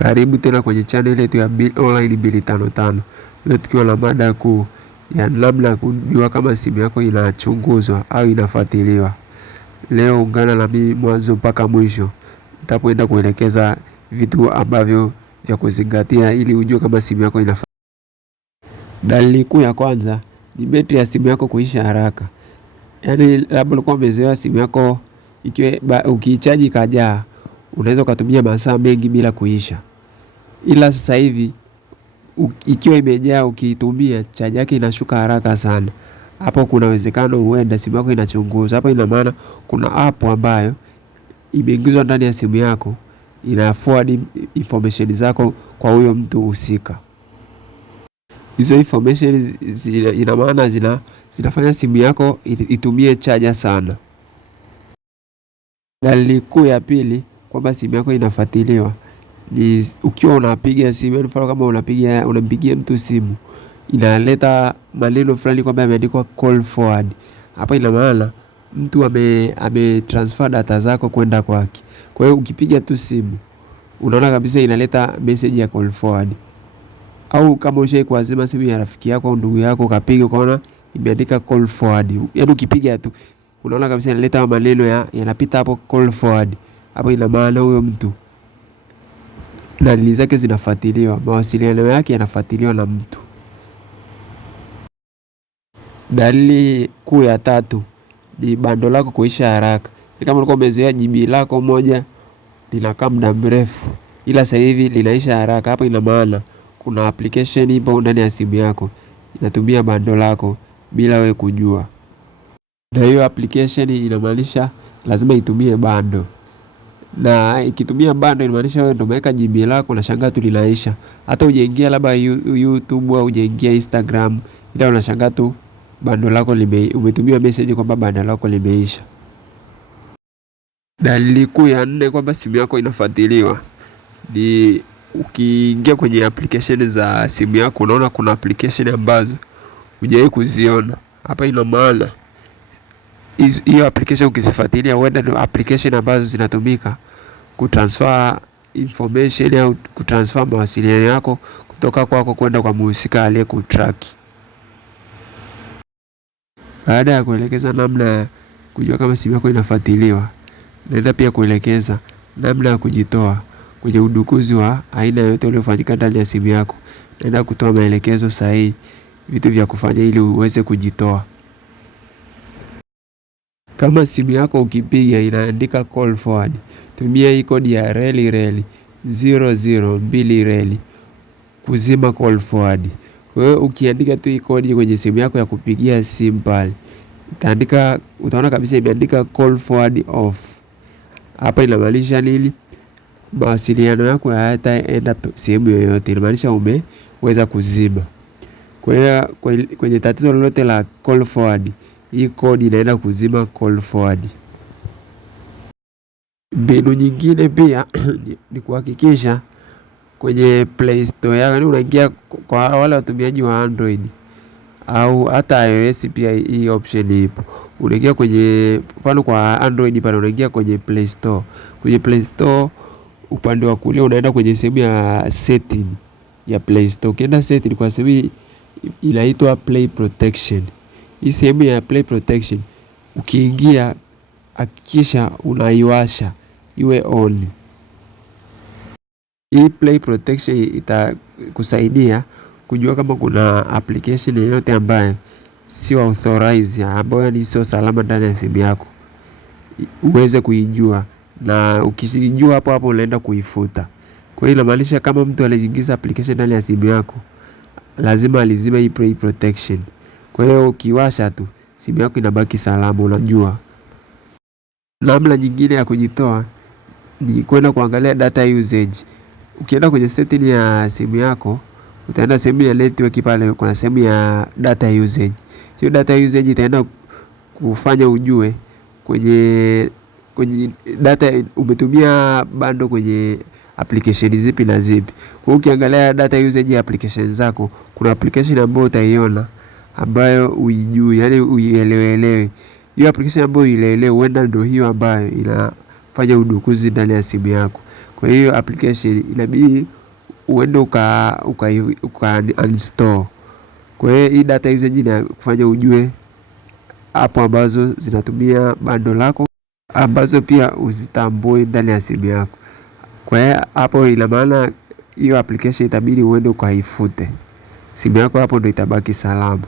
Karibu tena kwenye channel yetu ya Online 255. Leo tukiwa na mada kuu ya namna ya kujua kama simu yako inachunguzwa au inafuatiliwa. Leo ungana na mimi mwanzo mpaka mwisho. Nitapoenda kuelekeza vitu ambavyo vya kuzingatia ili ujue kama simu yako inafuatiliwa. Dalili kuu ya kwanza ni betri ya simu yako kuisha haraka. Yaani labda ulikuwa umezoea simu yako ikiwa ukiichaji kajaa, unaweza kutumia masaa mengi bila kuisha. Ila sasa hivi ikiwa imejaa ukiitumia chaji yake inashuka haraka sana. Hapo kuna uwezekano huenda simu yako inachunguzwa. Hapo ina maana kuna app ambayo imeingizwa ndani ya simu yako ina forward information zako kwa huyo mtu husika. Hizo information ina maana zinafanya simu yako itumie chaja sana. Dalili kuu ya pili kwamba simu yako inafuatiliwa ni ukiwa unapiga simu, mfano kama unampigia mtu simu, inaleta maneno fulani kwamba yameandikwa call forward. Hapa ina maana mtu ame transfer data zako kwenda kwake. Kwa hiyo ukipiga tu simu unaona kabisa inaleta message ya call forward. Au kama ushawahi kuazima simu ya rafiki yako au ndugu yako ukapiga ukaona imeandika call forward, yaani ukipiga tu unaona kabisa inaleta maneno yanapita hapo call forward. Hapo ina maana huyo mtu dalili zake zinafuatiliwa, mawasiliano yake yanafuatiliwa na mtu. Dalili kuu ya tatu ni bando lako kuisha haraka. Kama ulikuwa umezoea GB lako moja linakaa muda mrefu, ila sasa hivi linaisha haraka, hapo ina maana kuna application ipo ndani ya simu yako inatumia bando lako bila wewe kujua. Na hiyo application inamaanisha lazima itumie bando. Na ikitumia bando inamaanisha wewe ndio umeweka GB lako na shangaa tu linaisha. Hata hujaingia labda YouTube au hujaingia Instagram, ila unashangaa tu bando lako umetumia message kwamba bando lako limeisha. Dalili kuu ya 4 kwamba simu yako inafuatiliwa ni ukiingia kwenye application za simu yako unaona kuna application ambazo hujawahi kuziona. Hapa ina maana hiyo application ukizifuatilia huenda ndio application ambazo zinatumika kutransfer information au kutransfer mawasiliano yako kutoka kwako kwenda kwa mhusika aliyekutrack. Baada ya kuelekeza namna ya kujua kama simu yako inafuatiliwa, naenda pia kuelekeza namna ya kujitoa kwenye udukuzi wa aina yote uliofanyika ndani ya simu yako. Naenda kutoa maelekezo sahihi, vitu vya kufanya ili uweze kujitoa. Kama simu yako ukipiga inaandika call forward, tumia hii kodi ya reli 002 reli kuzima call forward. Kwa hiyo ukiandika tu hii kodi kwenye simu yako ya kupigia simu pale, utaona kabisa imeandika call forward off. Hapa inamaanisha nini? Mawasiliano yako hayataenda sehemu yoyote, inamaanisha umeweza kuzima. Kwa hiyo kwenye tatizo lolote la call forward, hii kodi inaenda kuzima call forward. Mbinu nyingine pia ni kuhakikisha kwenye Play Store yako, unaingia kwa wale watumiaji wa Android au hata iOS pia hii option ipo. Unaingia kwenye mfano kwa Android pale unaingia kwenye Play Store. Kwenye Play Store upande wa kulia unaenda kwenye sehemu ya setting ya Play Store. Ukienda setting kwa sehemu inaitwa Play Protection. Hii sehemu ya Play Protection ukiingia hakikisha unaiwasha iwe on. Hii Play Protection itakusaidia kujua kama kuna application yoyote ambayo sio authorized, ambayo ni sio salama ndani ya simu yako, uweze kuijua, na ukijua hapo unaenda kuifuta. Kwa hiyo inamaanisha kama mtu aliingiza application ndani ya simu yako lazima alizima hii Play Protection. Kwa hiyo ukiwasha tu simu yako inabaki salama, unajua. Namna nyingine ya kujitoa ni kwenda kuangalia data usage. Ukienda kwenye setting ya simu yako, utaenda sehemu ya network pale kuna sehemu ya data usage. Hiyo data usage itaenda kufanya ujue kwenye data umetumia bando kwenye application zipi na zipi. Kwa hiyo ukiangalia data usage ya application zako, kuna application ambayo utaiona ambayo uijui, yani uielewe. Hiyo application ambayo uielewe huenda ndio hiyo ambayo inafanya udukuzi ndani ya simu yako. Kwa hiyo application inabidi uende uka uninstall. Kwa hiyo hii data usage inakufanya ujue hapo ambazo zinatumia bando lako ambazo pia uzitambue ndani ya simu yako. Kwa hiyo hapo ina maana hiyo application itabidi uende ukaifute. Simu yako hapo ndio itabaki salama.